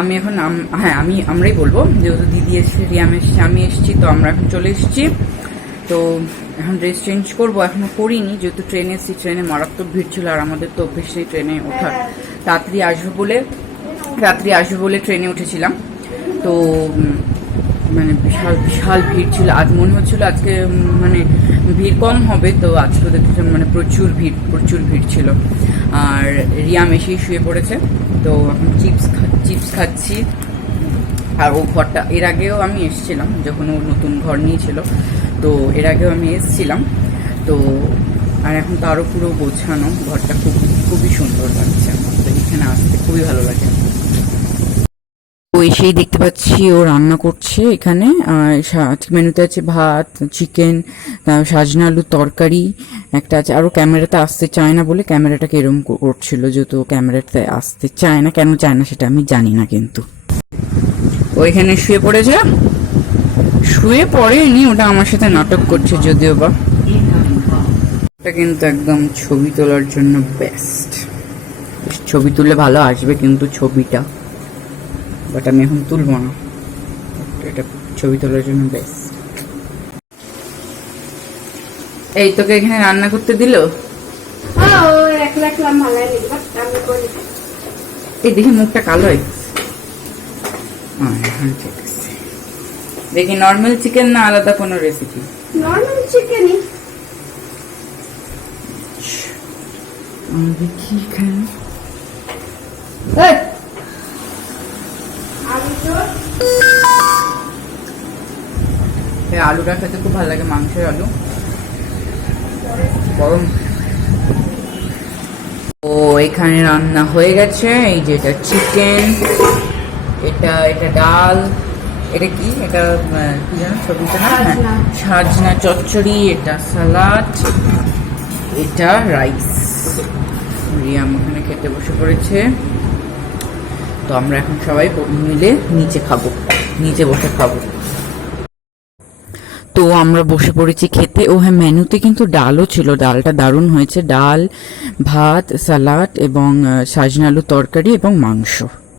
আমি এখন হ্যাঁ আমরাই বলবো, যেহেতু দিদি এসছে, রিয়াম এসছে, আমি এসছি, তো আমরা এখন চলে এসেছি। তো এখন ড্রেস চেঞ্জ করবো, এখনো করিনি, যেহেতু ট্রেনে এসেছি, ট্রেনে মারাত্মক ভিড় ছিল, আর আমাদের তো অভ্যেস নেই ট্রেনে ওঠার। রাত্রি আসবো বলে ট্রেনে উঠেছিলাম। তো মানে বিশাল বিশাল ভিড় ছিল, আজ মনে হচ্ছিল আজকে মানে ভিড় কম হবে, তো আজকে দেখছিলাম মানে প্রচুর ভিড় ছিল। আর রিয়াম এসেই শুয়ে পড়েছে, তো এখন চিপস খাচ্ছি। আর ও ঘরটা এর আগেও আমি এসেছিলাম, যখন ও নতুন ঘর নিয়েছিল, তো এর আগেও আমি এসেছিলাম। তো আর এখন তো আরও পুরো গোছানো, ঘরটা খুবই সুন্দর লাগছে, তো এখানে আসতে খুবই ভালো লাগে। তো এসেই দেখতে পাচ্ছি ও রান্না করছে এখানে। মেনুতে আছে ভাত, চিকেন, সাজনা আলুর তরকারি একটা আছে। আরও ক্যামেরাতে আসতে চায় না বলে ক্যামেরাটাকে এরম করছিল, যেহেতু ক্যামেরাতে আসতে চায় না, কেন চায় না সেটা আমি জানি না। কিন্তু ওইখানে শুয়ে পড়েছে, শুয়ে পড়েনি, ওটা আমার সাথে নাটক করছে যদিও বা। এটা কিন্তু একদম ছবি তোলার জন্য বেস্ট, ছবি তুললে ভালো আসবে কিন্তু ছবিটা, বাট আমি এখন তুলবো না, এটা ছবি তোলার জন্য বেস্ট। এই তোকে এখানে রান্না করতে দিল? এই দেখি মুখটা কালো হয়। ঠিক আছে, দেখি নর্মাল চিকেন না আলাদা কোনো রেসিপি? নর্মাল চিকেনই দেখি এখানে। আলুটা খেতে খুব ভালো লাগে, মাংসের আলু গরম। ও এখানে রান্না হয়ে গেছে, এই যে এটা চিকেন, এটা ডাল, এটা কি, এটা কি জানো ছবিটা না, সাজনা চচ্চড়ি, এটা সালাড, এটা রাইস। রিয়াম ওখানে খেতে বসে পড়েছে, তো আমরা এখন সবাই মিলে নিচে বসে খাবো। তো আমরা বসে পড়েছি খেতে। ও হ্যাঁ, মেনুতে কিন্তু ডালও ছিল, ডালটা দারুণ হয়েছে, ডাল, ভাত, সালাড এবং সাজনা আলুর তরকারি এবং মাংস।